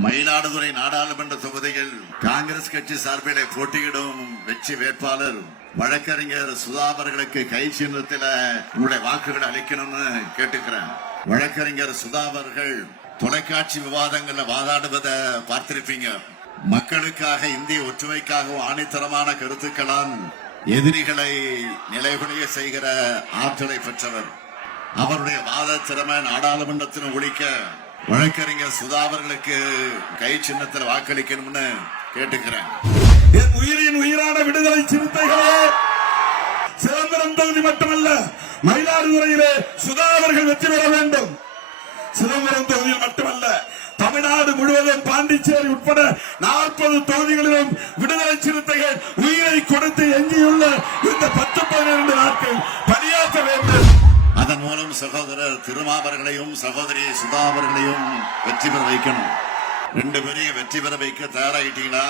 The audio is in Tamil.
மயிலாடுதுறை நாடாளுமன்ற தொகுதியில் காங்கிரஸ் கட்சி சார்பிலே போட்டியிடும் வெற்றி வேட்பாளர் வழக்கறிஞர் சுதா அவர்களுக்கு கை சின்னத்தில் உங்களுடைய வாக்குகளை அளிக்கணும்னு கேட்டுக்கிறேன். வழக்கறிஞர் சுதா அவர்கள் தொலைக்காட்சி விவாதங்கள்ல வாதாடுவதை பார்த்திருப்பீங்க. மக்களுக்காக இந்திய ஒற்றுமைக்காகவும் ஆணித்தரமான கருத்துக்களால் எதிரிகளை நிலைகுலைய செய்கிற ஆற்றலை பெற்றவர். அவருடைய வாத திறமை நாடாளுமன்றத்தில் ஒழிக்க வழக்கறிஞர் சுதா அவர்களுக்கு கை சின்னத்தில் வாக்களிக்கணும்னு கேட்டுக்கிறேன். என் உயிரின் உயிரான விடுதலை சிறுத்தைகளே சிதம்பரம் தொகுதி மட்டுமல்ல மயிலாடுதுறையிலே சுதா அவர்கள் வெற்றி பெற வேண்டும். சிதம்பரம் தொகுதியில் மட்டுமல்ல தமிழ்நாடு முழுவதும் பாண்டிச்சேரி உட்பட நாற்பது தொகுதிகளிலும் விடுதலை சிறுத்தைகள் உயிரை கொடுத்து மூலம் சகோதரர் திருமாவர்களையும் சகோதரி சுதா அவர்களையும் வெற்றி பெற வைக்கணும். ரெண்டு பேரையும் வெற்றி பெற வைக்க தயாராகிட்டீங்களா